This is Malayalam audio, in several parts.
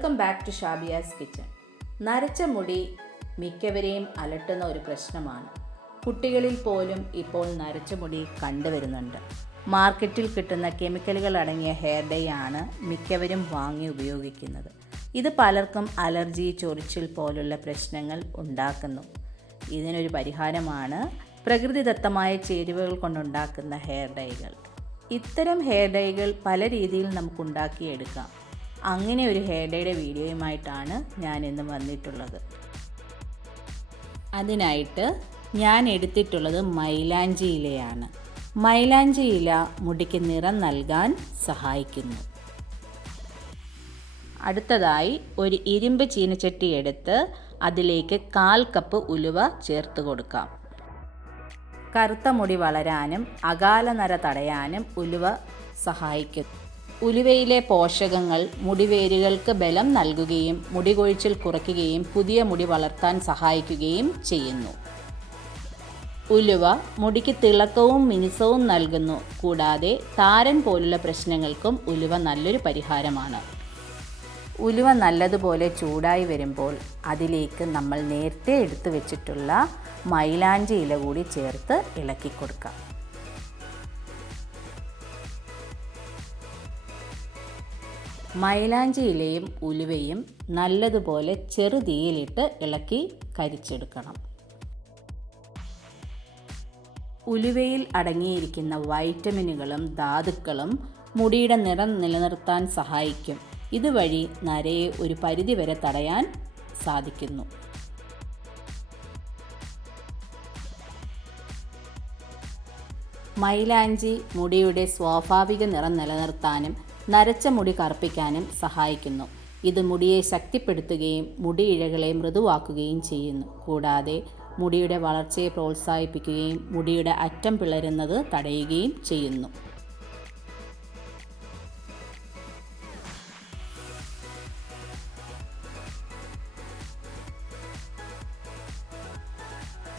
Welcome back to Shabiya's kitchen നരച്ച മുടി മിക്കവരെയും അലട്ടുന്ന ഒരു പ്രശ്നമാണ്. കുട്ടികളിൽ പോലും ഇപ്പോൾ നരച്ച മുടി കണ്ടുവരുന്നുണ്ട്. മാർക്കറ്റിൽ കിട്ടുന്ന കെമിക്കലുകൾ അടങ്ങിയ ഹെയർ ഡേ ആണ് മിക്കവരും വാങ്ങി ഉപയോഗിക്കുന്നത്. ഇത് പലർക്കും അലർജി ചൊറിച്ചിൽ പോലുള്ള പ്രശ്നങ്ങൾ ഉണ്ടാക്കുന്നു. ഇതിനൊരു പരിഹാരമാണ് പ്രകൃതിദത്തമായ ചേരുവകൾ കൊണ്ടുണ്ടാക്കുന്ന ഹെയർ ഡൈകൾ. ഇത്തരം ഹെയർ ഡൈകൾ പല രീതിയിൽ നമുക്ക് ഉണ്ടാക്കിയെടുക്കാം. അങ്ങനെ ഒരു ഹെയർ വീഡിയോയുമായിട്ടാണ് ഞാൻ ഇന്ന് വന്നിട്ടുള്ളത്. അതിനായിട്ട് ഞാൻ എടുത്തിട്ടുള്ളത് മൈലാഞ്ചി ഇലയാണ്. മൈലാഞ്ചി ഇല മുടിക്ക് നിറം നൽകാൻ സഹായിക്കുന്നു. അടുത്തതായി ഒരു ഇരുമ്പ് ചീനച്ചട്ടി എടുത്ത് അതിലേക്ക് കാൽ കപ്പ് ഉലുവ ചേർത്ത് കൊടുക്കാം. കറുത്ത മുടി വളരാനും അകാല നര തടയാനും ഉലുവ സഹായിക്കുന്നു ഉലുവയിലെ പോഷകങ്ങൾ മുടിവേരുകൾക്ക് ബലം നൽകുകയും മുടി കൊഴിച്ചിൽ കുറയ്ക്കുകയും പുതിയ മുടി വളർത്താൻ സഹായിക്കുകയും ചെയ്യുന്നു. ഉലുവ മുടിക്ക് തിളക്കവും മിനുസവും നൽകുന്നു. കൂടാതെ താരൻ പോലുള്ള പ്രശ്നങ്ങൾക്കും ഉലുവ നല്ലൊരു പരിഹാരമാണ്. ഉലുവ നല്ലതുപോലെ ചൂടായി വരുമ്പോൾ അതിലേക്ക് നമ്മൾ നേരത്തെ എടുത്തു വെച്ചിട്ടുള്ള മൈലാഞ്ചി ഇല കൂടി ചേർത്ത് ഇളക്കി കൊടുക്കാം മൈലാഞ്ചി ഇലയും ഉലുവയും നല്ലതുപോലെ ചെറുതീയിലിട്ട് ഇളക്കി കരിച്ചെടുക്കണം. ഉലുവയിൽ അടങ്ങിയിരിക്കുന്ന വൈറ്റമിനുകളും ധാതുക്കളും മുടിയുടെ നിറം നിലനിർത്താൻ സഹായിക്കും. ഇതുവഴി നരയെ ഒരു പരിധിവരെ തടയാൻ സാധിക്കുന്നു. മൈലാഞ്ചി മുടിയുടെ സ്വാഭാവിക നിറം നിലനിർത്താനും നരച്ച മുടി കറുപ്പിക്കാനും സഹായിക്കുന്നു. ഇത് മുടിയെ ശക്തിപ്പെടുത്തുകയും മുടിയിഴകളെ മൃദുവാക്കുകയും ചെയ്യുന്നു. കൂടാതെ മുടിയുടെ വളർച്ചയെ പ്രോത്സാഹിപ്പിക്കുകയും മുടിയുടെ അറ്റം പിളരുന്നത് തടയുകയും ചെയ്യുന്നു.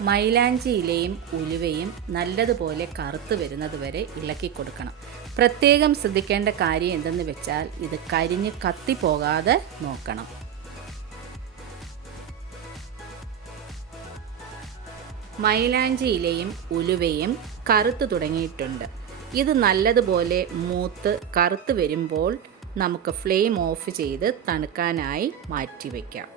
മൈലാഞ്ചി ഇലയും ഉലുവയും നല്ലതുപോലെ കറുത്ത് വരുന്നത് വരെ ഇളക്കി കൊടുക്കണം. പ്രത്യേകം ശ്രദ്ധിക്കേണ്ട കാര്യം എന്തെന്ന് വെച്ചാൽ ഇത് കരിഞ്ഞ് കത്തിപ്പോകാതെ നോക്കണം. മൈലാഞ്ചി ഇലയും ഉലുവയും കറുത്ത് തുടങ്ങിയിട്ടുണ്ട്. ഇത് നല്ലതുപോലെ മൂത്ത് കറുത്ത് വരുമ്പോൾ നമുക്ക് ഫ്ലെയിം ഓഫ് ചെയ്ത് തണുക്കാനായി മാറ്റിവെക്കാം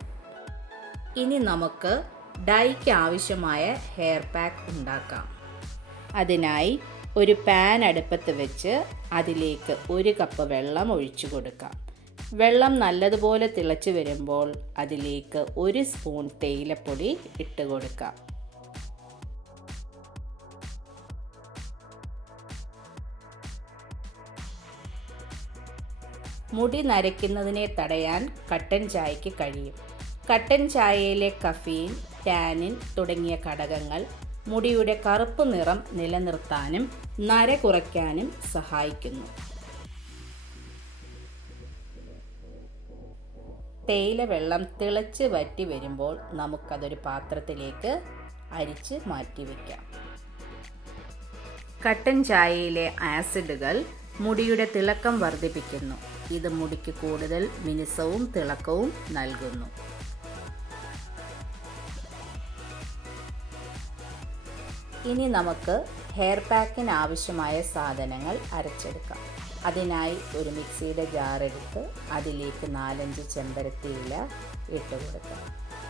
ഇനി നമുക്ക് ഡൈക്ക് ആവശ്യമായ ഹെയർ പാക്ക് ഉണ്ടാക്കാം. അതിനായി ഒരു പാൻ അടുപ്പത്ത് വെച്ച് അതിലേക്ക് ഒരു കപ്പ് വെള്ളം ഒഴിച്ചു കൊടുക്കാം. വെള്ളം നല്ലതുപോലെ തിളച്ച് വരുമ്പോൾ അതിലേക്ക് ഒരു സ്പൂൺ തേയിലപ്പൊടി ഇട്ട് കൊടുക്കാം. മുടി നരയ്ക്കുന്നതിനെ തടയാൻ കട്ടൻ ചായയ്ക്ക് കഴിയും. കട്ടൻ ചായയിലെ കഫീൻ ടാനിൻ തുടങ്ങിയ ഘടകങ്ങൾ മുടിയുടെ കറുപ്പ് നിറം നിലനിർത്താനും നര കുറയ്ക്കാനും സഹായിക്കുന്നു. തേയില വെള്ളം തിളച്ച് വറ്റി വരുമ്പോൾ നമുക്കതൊരു പാത്രത്തിലേക്ക് അരിച്ച് മാറ്റി വയ്ക്കാം കട്ടൻ ചായയിലെ ആസിഡുകൾ മുടിയുടെ തിളക്കം വർദ്ധിപ്പിക്കുന്നു. ഇത് മുടിക്ക് കൂടുതൽ മിനുസവും തിളക്കവും നൽകുന്നു. ഇനി നമുക്ക് ഹെയർ പാക്കിന് ആവശ്യമായ സാധനങ്ങൾ അരച്ചെടുക്കാം. അതിനായി ഒരു മിക്സിയുടെ ജാർ എടുത്ത് അതിലേക്ക് നാലഞ്ച് ചെമ്പരത്തി ഇല ഇട്ട് കൊടുക്കുക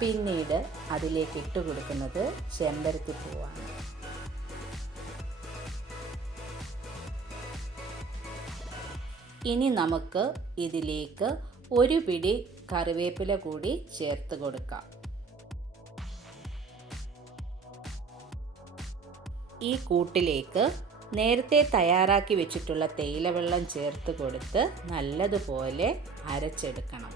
പിന്നീട് അതിലേക്ക് ഇട്ട് കൊടുക്കുന്നത് ചെമ്പരത്തി പൂവാണ്. ഇനി നമുക്ക് ഇതിലേക്ക് ഒരു പിടി കറിവേപ്പില കൂടി ചേർത്ത് കൊടുക്കാം. ഈ കൂട്ടിലേക്ക് നേരത്തെ തയ്യാറാക്കി വെച്ചിട്ടുള്ള തേയിലവെള്ളം ചേർത്ത് കൊടുത്ത് നല്ലതുപോലെ അരച്ചെടുക്കണം.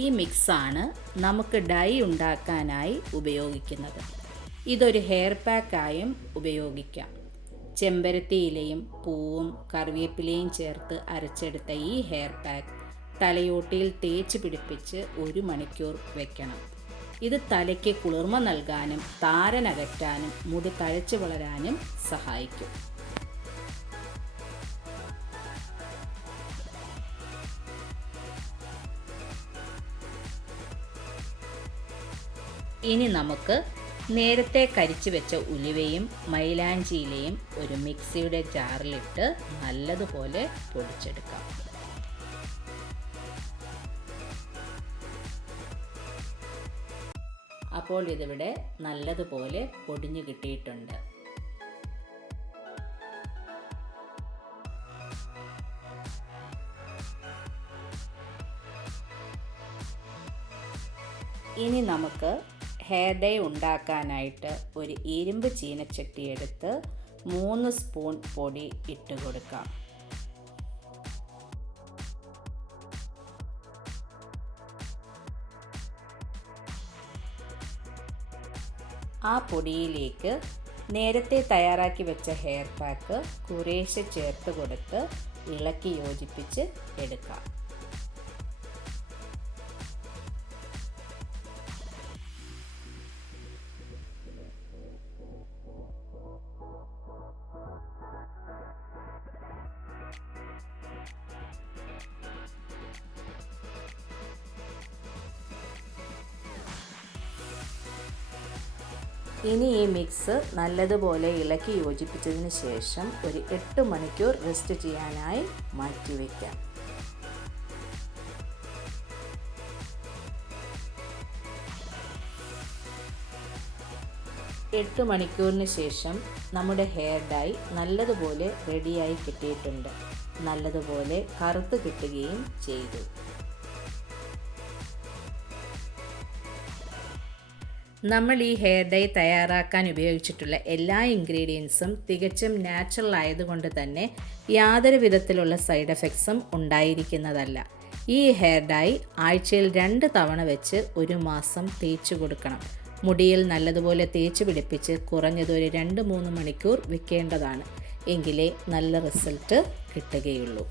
ഈ മിക്സാണ് നമുക്ക് ഡൈ ഉണ്ടാക്കാനായി ഉപയോഗിക്കുന്നത്. ഇതൊരു ഹെയർ പാക്കായും ഉപയോഗിക്കാം. ചെമ്പരത്തി ഇലയും പൂവും കറിവേപ്പിലയും ചേർത്ത് അരച്ചെടുത്ത ഈ ഹെയർ പാക്ക് തലയോട്ടിയിൽ തേച്ച് പിടിപ്പിച്ച് ഒരു മണിക്കൂർ വെക്കണം. ഇത് തലയ്ക്ക് കുളിർമ നൽകാനും താരനകറ്റാനും മുടി തഴച്ചു വളരാനും സഹായിക്കും. ഇനി നമുക്ക് നേരത്തെ കരിച്ചു വെച്ച ഉലുവയും മൈലാഞ്ചിയിലയും ഒരു മിക്സിയുടെ ജാറിലിട്ട് നല്ലതുപോലെ പൊടിച്ചെടുക്കാം. അപ്പോൾ ഇതിവിടെ നല്ലതുപോലെ പൊടിഞ്ഞു കിട്ടിയിട്ടുണ്ട്. ഇനി നമുക്ക് ഹെയർ ഡേ ഉണ്ടാക്കാനായിട്ട് ഒരു ഇരുമ്പ് ചീനച്ചട്ടി എടുത്ത് മൂന്ന് സ്പൂൺ പൊടി ഇട്ട് കൊടുക്കാം ആ പൊടിയിലേക്ക് നേരത്തെ തയ്യാറാക്കി വെച്ച ഹെയർ പാക്ക് കുറേശ്ശെ ചേർത്ത് കൊടുത്ത് ഇളക്കി യോജിപ്പിച്ച് എടുക്കാം. ഇനി ഈ മിക്സ് നല്ലതുപോലെ ഇളക്കി യോജിപ്പിച്ചതിന് ശേഷം ഒരു എട്ട് മണിക്കൂർ റെസ്റ്റ് ചെയ്യാനായി മാറ്റിവെക്കാം എട്ട് മണിക്കൂറിന് ശേഷം നമ്മുടെ ഹെയർ ഡൈ നല്ലതുപോലെ റെഡിയായി കിട്ടിയിട്ടുണ്ട്. നല്ലതുപോലെ കറുത്ത് കിട്ടുകയും ചെയ്തു. നമ്മൾ ഈ ഹെയർ ഡൈ തയ്യാറാക്കാൻ ഉപയോഗിച്ചിട്ടുള്ള എല്ലാ ഇൻഗ്രീഡിയൻസും തികച്ചും നാച്ചുറൽ ആയതുകൊണ്ട് തന്നെ യാതൊരു വിധത്തിലുള്ള സൈഡ് എഫക്ട്സും ഉണ്ടായിരിക്കുന്നതല്ല. ഈ ഹെയർ ഡൈ ആഴ്ചയിൽ രണ്ട് തവണ വെച്ച് ഒരു മാസം തേച്ചു കൊടുക്കണം. മുടിയിൽ നല്ലതുപോലെ തേച്ച് പിടിപ്പിച്ച് കുറഞ്ഞത് ഒരു രണ്ട് മൂന്ന് മണിക്കൂർ വെക്കേണ്ടതാണ്. എങ്കിലേ നല്ല റിസൾട്ട് കിട്ടുകയുള്ളൂ.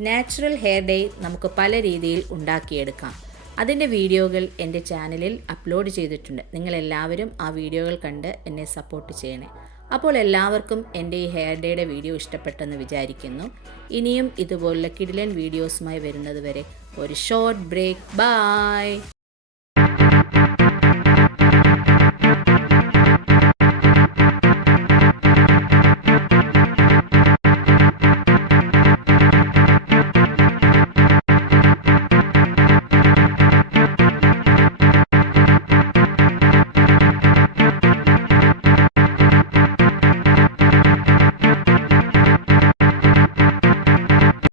നാച്ചുറൽ ഹെയർ ഡൈ നമുക്ക് പല രീതിയിൽ ഉണ്ടാക്കിയെടുക്കാം. അതിന്റെ വീഡിയോകൾ എന്റെ ചാനലിൽ അപ്ലോഡ് ചെയ്തിട്ടുണ്ട്. നിങ്ങളെല്ലാവരും ആ വീഡിയോകൾ കണ്ട് എന്നെ സപ്പോർട്ട് ചെയ്യണേ. അപ്പോൾ എല്ലാവർക്കും എന്റെ ഈ ഹെയർ ഡേയുടെ വീഡിയോ ഇഷ്ടപ്പെട്ടെന്ന് വിചാരിക്കുന്നു. ഇനിയും ഇതുപോലുള്ള കിടിലൻ വീഡിയോസുമായി വരുന്നത് വരെ ഒരു ഷോർട്ട് ബ്രേക്ക്. ബായ്